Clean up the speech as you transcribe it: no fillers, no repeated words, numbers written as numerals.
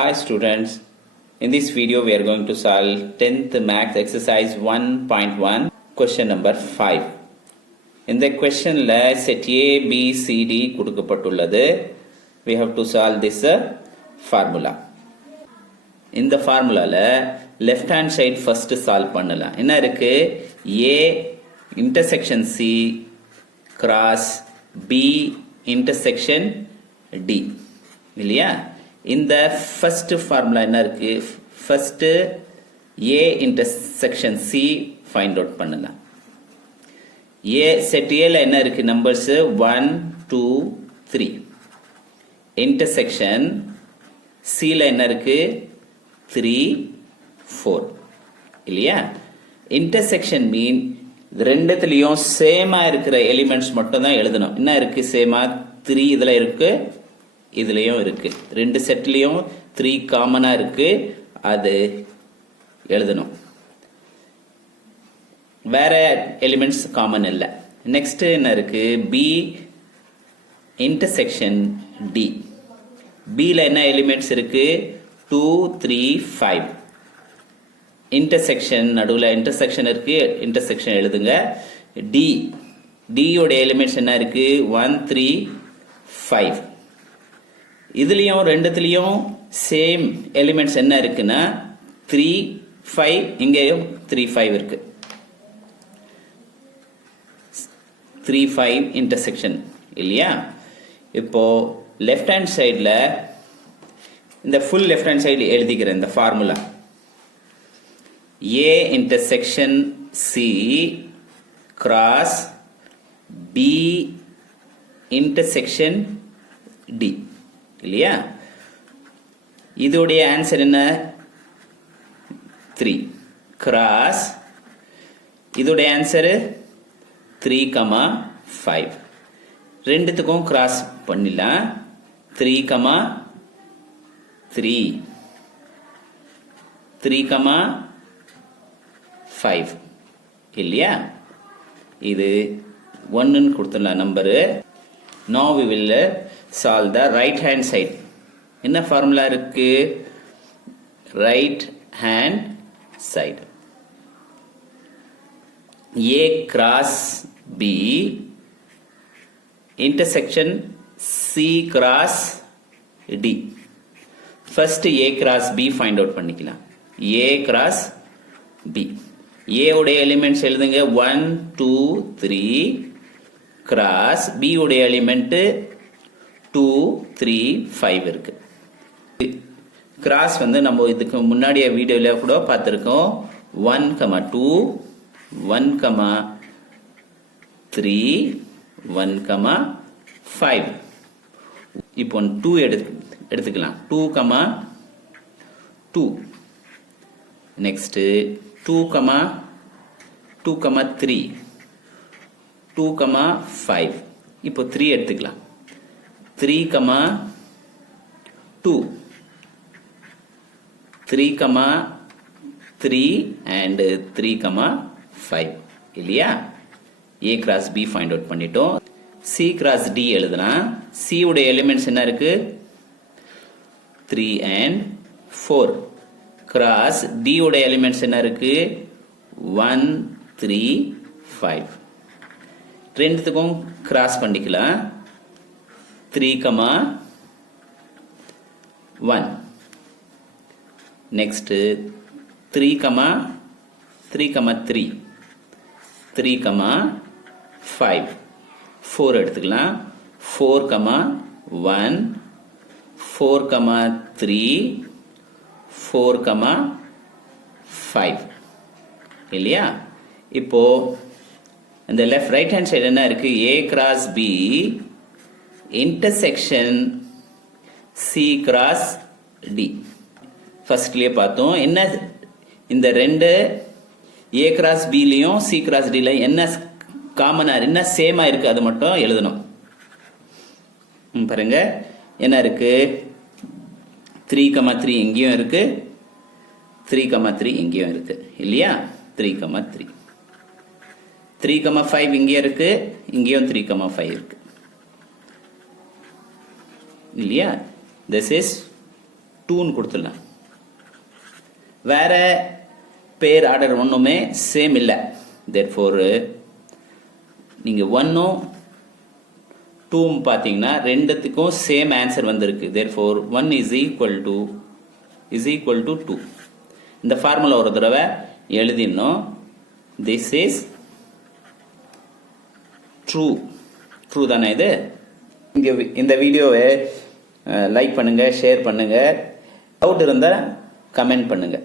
Hi students, in this video we are going to solve 10th maths exercise 1.1 question number 5. இந்த questionல set A, B, C, D கொடுக்கப்பட்டுள்ளது. We have to solve this formula. இந்த formulaல left hand side first solve பண்ணலாம். என்ன இருக்கு? A intersection C cross B intersection D. இல்லையா? இந்த first formula என்ன இருக்கு? first A intersection C find out பண்ணலாம். A set A ல என்ன இருக்கு? numbers 1, 2, 3. intersection C ல என்ன இருக்கு? 3, 4. இல்லையா? intersection mean ரெண்டுத்துலயும் சேமா இருக்கிற எலிமெண்ட்ஸ் மட்டும் தான் எழுதணும். என்ன இருக்கு சேமா? 3 இதுல இருக்கு, இதுலயும் இருக்கு. ரெண்டு செட்லயும் 3 காமனா இருக்கு, அது எழுதணும். வேற எலிமெண்ட்ஸ் காமன் இல்ல. நெக்ஸ்ட் என்ன இருக்கு? B intersection D. B ல என்ன எலிமெண்ட்ஸ் இருக்கு? 2, 3, 5. intersection நடுவுல intersection இருக்கு, intersection எழுதுங்க. D யோட எலிமெண்ட்ஸ் என்ன இருக்கு? 1, 3, 5. இதுலயும் ரெண்டுத்துலயும் சேம் எலிமெண்ட்ஸ் என்ன இருக்குன்னா 3, 5. இங்கேயும் 3, 5 இருக்கு. 3, 5 intersection இல்லையா? இப்போ லெஃப்ட் ஹேண்ட் சைடுல இந்த ஃபுல் லெஃப்ட் ஹேண்ட் சைடு எழுதிக்கிறேன் இந்த formula. A intersection C cross B intersection D. இல்லையா? இதோடைய ஆன்சர் என்ன? 3 கிராஸ் இதோடைய ஆன்சர் 3, 5. ரெண்டுத்துக்கும் கிராஸ் பண்ணிடலாம். 3, 3, 3, 5 இல்லையா? இது 1 கொடுத்துடலாம் number. Now we will solve the right hand side. என்ன ஃபார்முலா இருக்கு? right hand side. A cross B intersection C cross D. first A cross B find out பண்ணிக்கலாம். A cross B. A உடைய elements எழுதுங்க. 1, 2, 3 cross B உடைய element 2, 3, 5 இருக்கு. Cross வந்து நம்ம இதுக்கு முன்னாடிய வீடியோல கூட பார்த்திருக்கோம். 1, 2, 1, 3, 1, 5. இப்போ 2 எடுத்துக்கலாம். 2, 2. நெக்ஸ்ட் 2, 3, 2, 5. இப்போ 3 எடுத்துக்கலாம். 3, 2, 3, 3 and 3, 5 இல்லையா? A cross B find out பண்ணிட்டோம். C cross D எழுதலாம். C உடைய எலிமெண்ட்ஸ் என்ன இருக்கு? 3 and 4. cross D உடைய எலிமெண்ட்ஸ் என்ன இருக்கு? 1, 3, 5. ரெண்டுத்துக்கும் கிராஸ் பண்ணிக்கலாம். 3, 1. நெக்ஸ்ட் 3, 3, 3, 3, 5. 4 எடுத்துக்கலாம். 4, 1, 4, 3, 4, 5 இல்லையா? இப்போ இந்த லெஃப்ட் ரைட் ஹேண்ட் சைடு என்ன இருக்கு? A cross B intersection C cross D. ஃபர்ஸ்ட்லயே பார்த்தோம். என்ன இந்த ரெண்டு A cross B லயும் C cross D ல என்ன காமனா என்ன சேமா இருக்கு அது மட்டும் எழுதணும். பாருங்க என்ன இருக்கு? 3, 3 இங்கேயும் இருக்கு, 3, 3 இங்கேயும் இருக்கு இல்லையா? 3, 3. 3, 5 இங்கே இருக்கு, இங்கேயும் 3, 5 இருக்கு இல்லையா? This is 2ன்னு கொடுத்துடலாம். வேற பேர் ஆர்டர் ஒன்றுமே சேம் இல்லை. தேர்ஃபோர் நீங்கள் 1ம் 2ம் பார்த்தீங்கன்னா ரெண்டுத்துக்கும் சேம் ஆன்சர் வந்திருக்கு. Therefore 1 is equal to 2. இந்த ஃபார்முலா ஒரு தடவை எழுதிடணும். திஸ் இஸ் ட்ரூ தானே இது? இந்த வீடியோவை லைக் பண்ணுங்க, ஷேர் பண்ணுங்க, டவுட் இருந்தால் கமெண்ட் பண்ணுங்க.